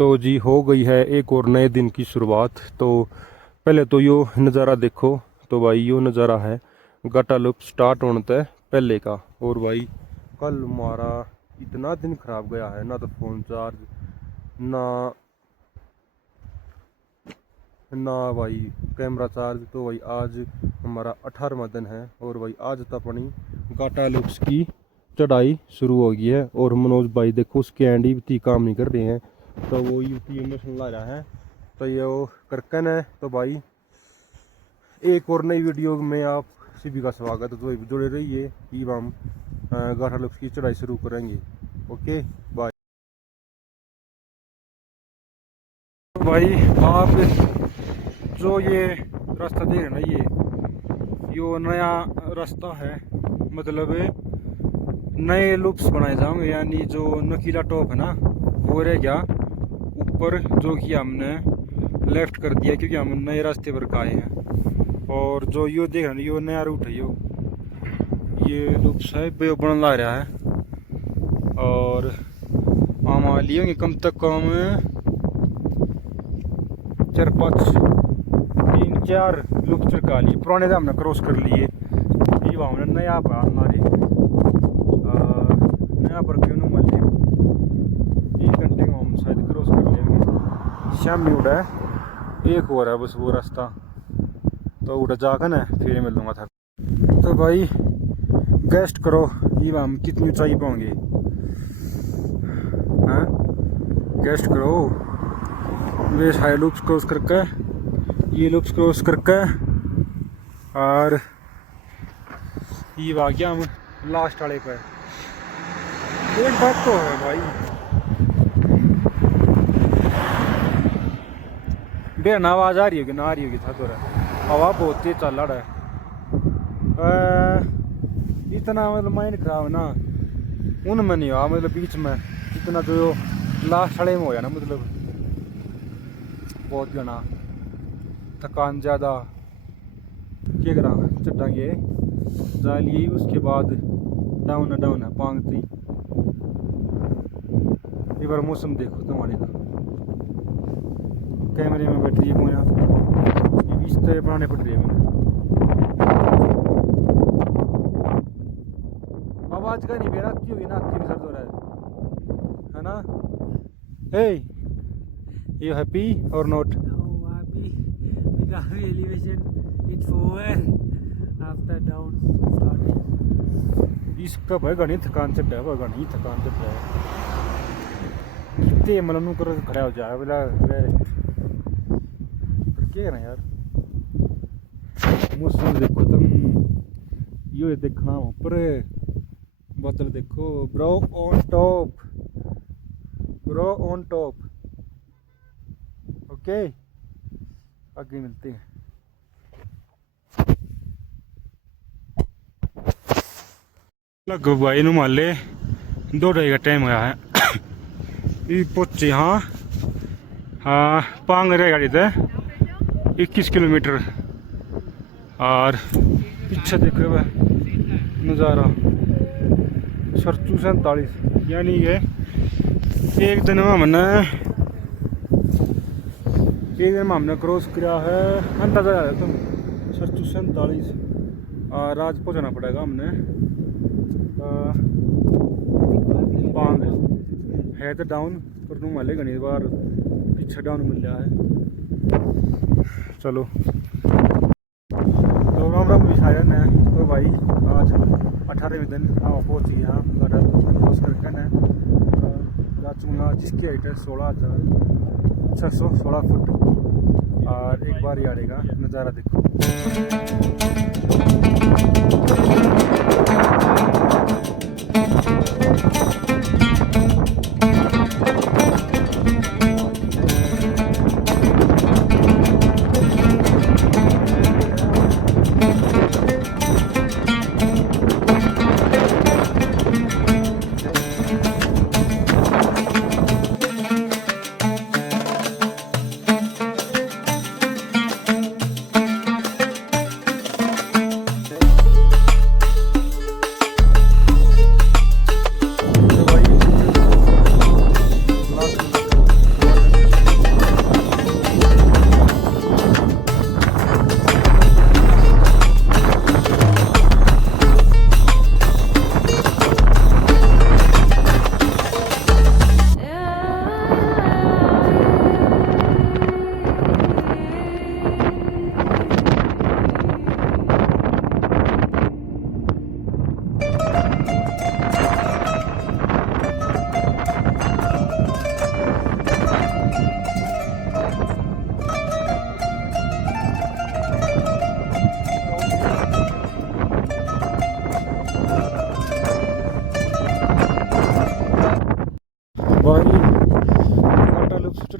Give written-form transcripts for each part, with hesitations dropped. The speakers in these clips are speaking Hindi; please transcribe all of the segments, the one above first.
तो जी हो गई है एक और नए दिन की शुरुआत। तो पहले तो यो नज़ारा देखो। तो भाई यो नज़ारा है गटालुप स्टार्ट होने तक पहले का। और भाई कल हमारा इतना दिन खराब गया है, ना तो फ़ोन चार्ज, ना ना भाई कैमरा चार्ज। तो भाई आज हमारा 18वां दिन है और भाई आज तक अपनी गटालुप्स की चढ़ाई शुरू हो गई है। और मनोज भाई देखो उसके एंड ही काम नहीं कर रहे हैं, तो वो यूटी मशीन ला रहा है। तो ये वो करकन है। तो भाई एक और नई वीडियो में आप सभी का स्वागत है। तो जुड़े रहिए कि हम गटालुप्स की चढ़ाई शुरू करेंगे। Okay bye. तो भाई आप जो ये रास्ता देख रहे हैं ना, यो नया रास्ता है। मतलब नए लुप्स बनाए जाएंगे, यानी जो नकीला टॉप है ना वो रह गया ऊपर, जो कि हमने लेफ्ट कर दिया क्योंकि हम नए रास्ते पर आए हैं। और जो यो देख रहे हैं यो नया रूट है, ये लुप्स है बे बन ला रहा है। और हम लिए होंगे कम से कम 4 लुप्स चढ़का लिए, पुराने तो हमने क्रॉस कर लिए। ये हमने नया पर हमारे नया पर क्यों नहीं मिले, 1 घंटे में हम शायद क्रॉस कर लेंगे। शाम में उड़ा है एक हो रहा है बस वो रास्ता, तो उड़ा जाकर ना फिर मिल लूँगा था। तो भाई गेस्ट करो ये हम कितनी ऊंचाई पाओगे, हाँ गेस्ट करो। वे सारे लूप्स क्रॉस करके, ये लूप्स क्रॉस करके, और ये आ गया हम लास्ट वाले पे। एक बात तो है भाई, बेन आवाज आ रही होगी ना आ रही होगी था तो हवा बहुत तेज चल रहा है। इतना मतलब माइंड खराब ना उनमें नहीं हुआ, मतलब बीच में इतना जो लास्ट वाले में हो गया ना, मतलब बहुत घना थकान ज़्यादा क्या करा चढ़ाएंगे जा लिए। उसके बाद डाउन है पांगती। एक बार मौसम देखो तुम्हारे का, कैमरे में बैटरी है ये बीच तो बनाने पड़ रही है मैंने। आवाज का नहीं बेराती होगी ना, आपकी सर हो रहा है ना। हे यू हैप्पी और not? Because elevation it's over after down starting. इसका भाई घनी थकान चढ़ है, घनी थकान चढ़ है। कितने मतलब नू करो खड़ा हो जाए बोला क्या करना यार। मौसम देखो तुम, यो देखना ऊपर बादल देखो। Bro on top, bro on top. Okay आगे मिलते हैं। लगभग भाई नु मान ले 2-2.5 का टाइम होया है। ये पहुंचे हाँ पांग रह गाड़ी थे 21 किलोमीटर। और पीछे देखो नज़ारा सरचू 47, यानी ये एक दिन में हमने क्रॉस किया है। अंदाजा है तुम सरचू 47 और आज पहुँचना पड़ेगा हमने पांग है तो डाउन पर नू माले घनी बार पीछे डाउन मिल रहा है। चलो तो राम विशायन है। तो भाई आज 18वें दिन हम पहुँच गए यहाँ गटर क्रॉस करके न राजचूना, जिसकी हाइट है 16,616 फुट। और एक बार ही आएगा नज़ारा देखो।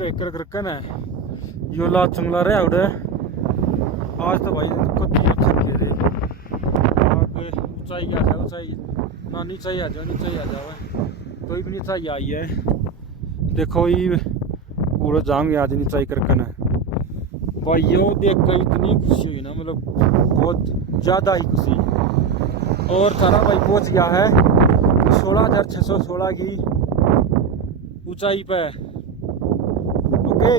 रह कर है यो ला चुंगला रहा उड़े आज तो भाई कति अच्छा खेल रहे आगे ऊंचाई आ जाओ ऊंचाई ना नीचे आ जाओ कोई भी नीचे आई है देखो ये पूरा जाएंगे आज नीचे करके ना भाई यो देख कर इतनी खुशी हुई ना मतलब बहुत ज़्यादा ही खुशी। और सारा भाई पहुंच गया है 16,616 की ऊंचाई पे। ओके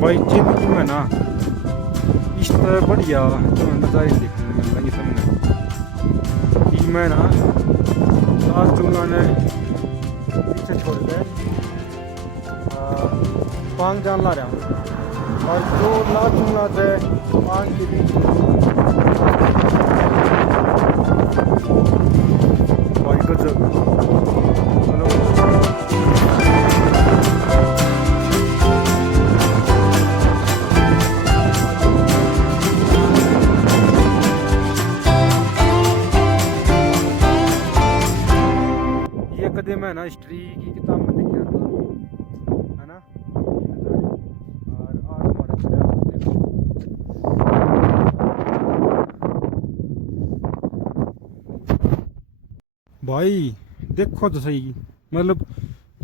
भाई जिंदगी में ना इस तरह बढ़िया तो नज़ारे देखने मिल रही तुमने कि मैं ना लाल चुंगा ने पीछे छोड़ के पांग जान ला रहा हूँ और जो लाल चुंगा से पांग के बीच भाई गजब कदे मैं ना हिस्ट्री की किताब में देखा था है ना और आज हमारे देखो भाई देखो तो सही मतलब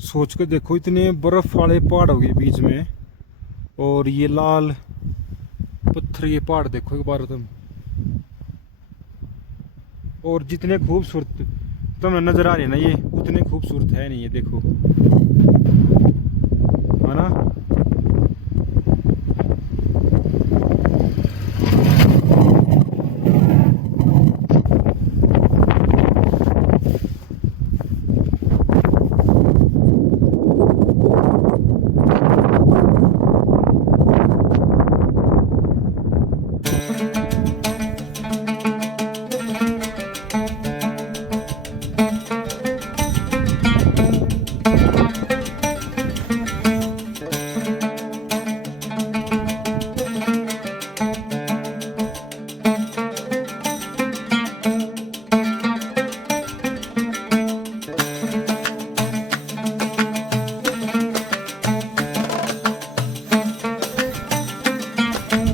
सोच के देखो इतने बर्फ वाले पहाड़ों के बीच में और ये लाल पत्थर ये पहाड़ देखो एक बार तुम और जितने खूबसूरत तुम्हें नजर आ रही है ना ये उतने खूबसूरत है नहीं ये देखो है ना।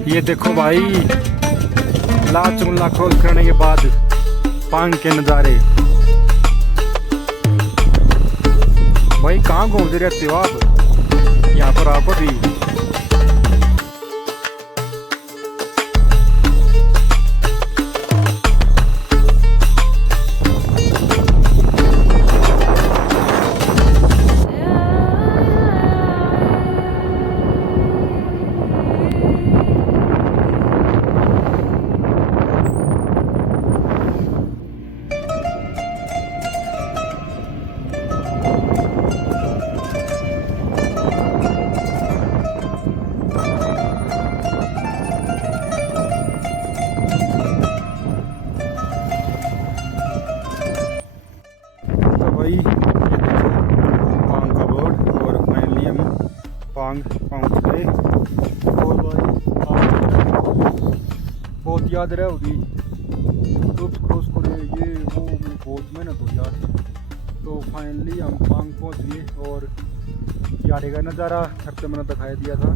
ये देखो भाई लाल चुंगला खोल करने के बाद पांग के नज़ारे भाई कहाँ घूमते रहते हो आप यहाँ पर आपको भी भाई ये देखो पांग का बोर्ड और फाइनली हम पांग पहुँच गए। और भाई बहुत याद रहा होगी ग्रुप्स क्रॉस करे ये वो में बहुत मेहनत हो यार। तो फाइनली हम पांग पहुँच गए और यार का नज़ारा सब से मैंने दिखाई दिया था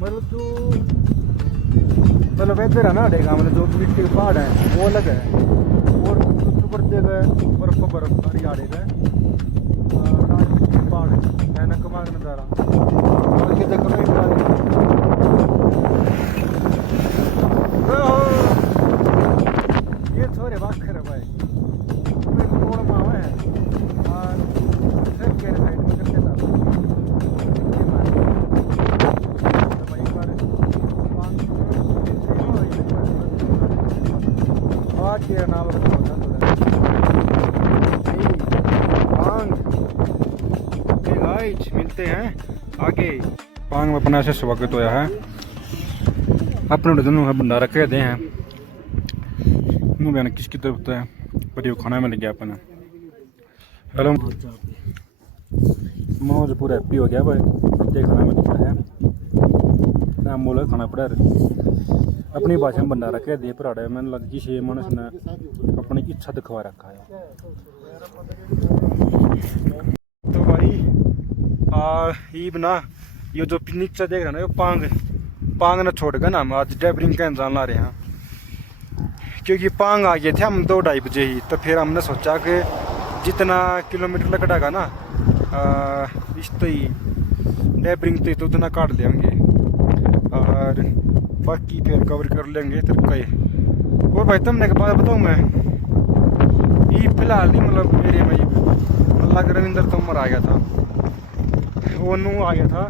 मतलब जो मतलब इधर है ना डेगा मतलब जो मिट्टी के पहाड़ है वो अलग है और ऊपर जगह बर्फ सारी आ रही है पहाड़ है ना कमाल नज़ारा और ये देखो ये छोरे वाखर है भाई रोड मावा है और साइड में करते था चलते हैं आगे। पांग में अपना से स्वागत होया है अपने दोनों है भंडारा कह दे हैं मुँह बयान किसकी तरफ है पर ये खाना मिल गया अपना। हेलो मौज पूरा हैप्पी हो गया भाई ये खाना मिल गया है ना मोल खाना पड़ा अपनी भाषा में भंडारा कह दिए पराड़ा मैंने लग जी छे मानस ने अपनी इच्छा दिखवा रखा है। तो भाई ईब ना ये जो नीचे देख रहे हैं ना ये पांग ना छोड़ गए ना हम आज डेबरिंग का इंतजाम ला रहे हैं क्योंकि पांग आ गए थे हम 2-2:30 बजे ही। तो फिर हमने सोचा कि जितना किलोमीटर लगेगा ना इस तो ही डेबरिंग तो उतना काट लेंगे और बाकी फिर कवर कर लेंगे तो कई। और भाई तुमने के बात बताऊँ मैं ये फिलहाल नहीं मतलब मेरे में अल्लाह रविंदर तोमर आ गया था वो नू आ गया था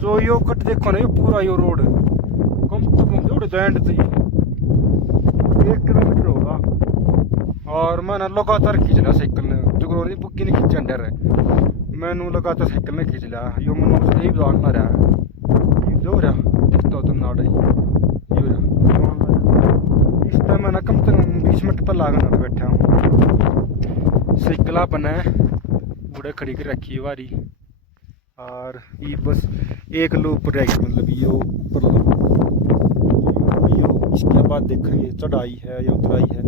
जो यो कट देखो ना ये पूरा यो रोड कम तो कम जोड़ एंड थी 1 किलोमीटर होगा और मैं लगातार खींच लिया साइकिल ने जो बुक्की ने खींचा डर है मैंने लगातार साइकिल ने खींच लिया यो मन यही ब्लॉग ना रहा जो रहा दिखता हो तुम नाड़ा यो रहा इस टाइम मैं कम से कम 20 मिनट पर लागन बैठा हूँ साइकिल बना बूढ़े खड़ी कर रखी है वारी और ये बस एक लूप रह गया मतलब ये ऊपर यो इसके बाद देखेंगे चढ़ाई है या उतराई है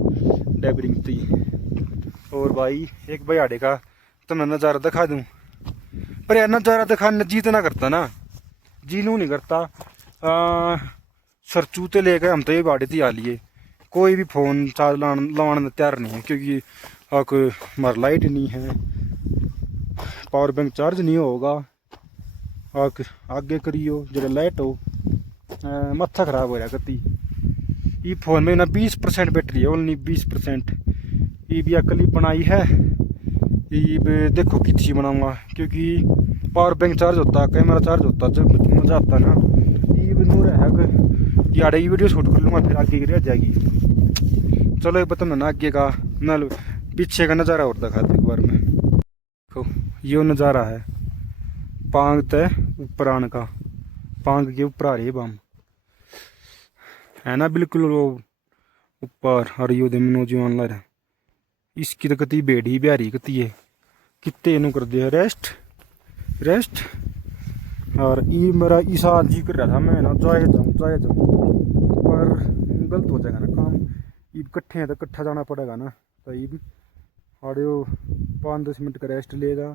डेबरिंग थी। और भाई एक बयाड़े का तो मैं नज़ारा दिखा दूँ पर यार नज़ारा दिखाने जी तो ना करता ना जी नू नहीं करता सरचूते लेकर हम तो ये बाड़े थी आ लिए कोई भी फ़ोन चार्ज लाने तैयार नहीं है क्योंकि कोई हमारा लाइट नहीं है पावर बैंक चार्ज नहीं होगा आगे करियो जरा लाइट हो मत्था खराब हो रहा करती ये फ़ोन में ना 20% बैटरी है ओनली 20%। ये भी अकली बनाई है ये देखो कितनी बनाऊंगा क्योंकि पावर बैंक चार्ज होता कैमरा चार्ज होता जब मज़ा आता ना ये भी नूर है यार ये वीडियो शूट कर लूँगा फिर आगे की रह जाएगी। चलो ये बता ना आगे का ना पीछे का नज़ारा और दिखा दो एक बार में देखो ये नज़ारा है पांग तय ऊपर आने का पांग के ऊपर आ रही है बम है ना बिल्कुल वो ऊपर और यो नौजवान ला रहा इसकी तो कती बेड़ी बिहारी कती है कितने इनू कर दिया रेस्ट और ये मेरा ईसा जी कर रहा था मैं ना जाए जाऊँ पर गलत हो जाएगा ना काम ये इकट्ठे हैं तो इकट्ठा जाना पड़ेगा ना तो ये भी और 5-10 मिनट का रेस्ट लेगा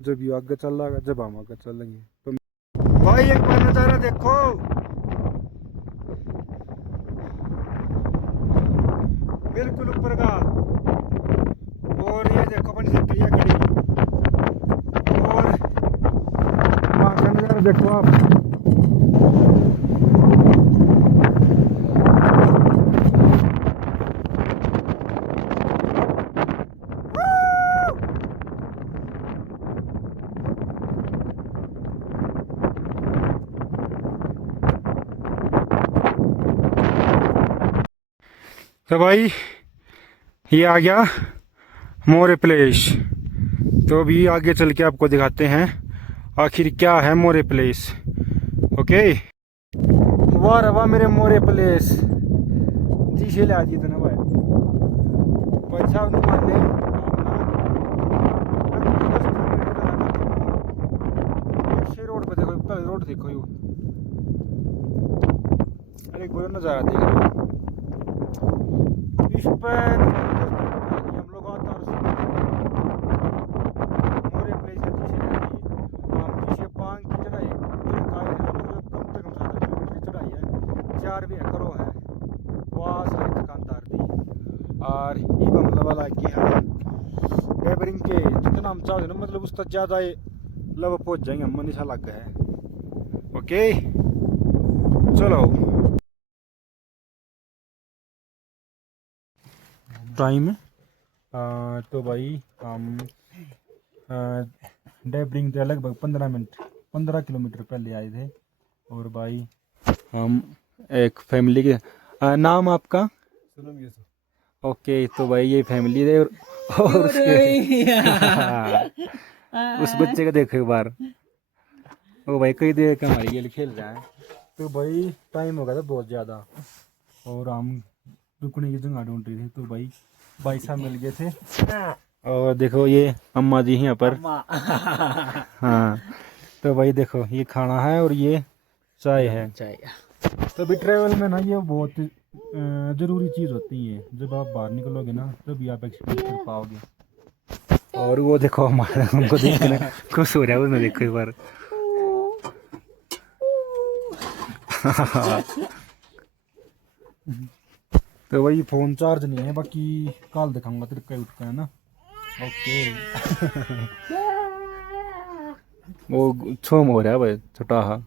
जब ये आगे चल रहा जब हम आगे चलेंगे। तो भाई एक बार नज़ारा देखो बिल्कुल ऊपर का और ये देखो अपनी साइकिल खड़ी और वहाँ का नज़ारा देखो आप तो भाई ये आ गया मोरे प्लेस। तो अभी आगे चल के आपको दिखाते हैं आखिर क्या है मोरे प्लेस। ओके वाह रवा मेरे मोरे प्लेस जी से ले जी ना भाई साहब मान ले रोड पे देखो रोड देखो यू एक बार नज़ारा देख इस पर हम लोग मोरे प्लेस हम जिसे पांग की चढ़ाई मतलब कम से कम 7 किलोमीटर चढ़ाई है 4 भी करो है वहाँ सारी दुकानदार दी और ये मतलब वाला कि हम डेबरिंग के जितना हम चाहते ना मतलब उसका ज़्यादा लब पहुँच जाएंगे हम मनीषा लग गए है। ओके चलो टाइम तो भाई हम डेबरिंग से लगभग 15 किलोमीटर पहले आए थे और भाई हम एक फैमिली के नाम आपका ओके तो भाई ये फैमिली है और उसके उस बच्चे को देखो एक बार, ओ भाई कई देर का हमारी गेल खेल रहा है। तो भाई टाइम हो गया था बहुत ज़्यादा और हम रुकने की जगह ढूंढ रहे थे, तो भाई साहब मिल गए थे। और देखो ये अम्मा जी यहाँ पर। हाँ तो भाई देखो ये खाना है और ये चाय है। चाय तो अभी ट्रैवल में ना ये बहुत ज़रूरी चीज़ होती है, जब आप बाहर निकलोगे ना तभी आप एक्सपीरियंस कर पाओगे। और वो देखो हमारा हमको देखने खुश हो रहा है उसने, देखो एक बार। तो भाई फ़ोन चार्ज नहीं है, बाकी कल दिखाऊंगा तेरे का उठ का, है ना। ओके। वो छोम हो रहा है भाई छोटा।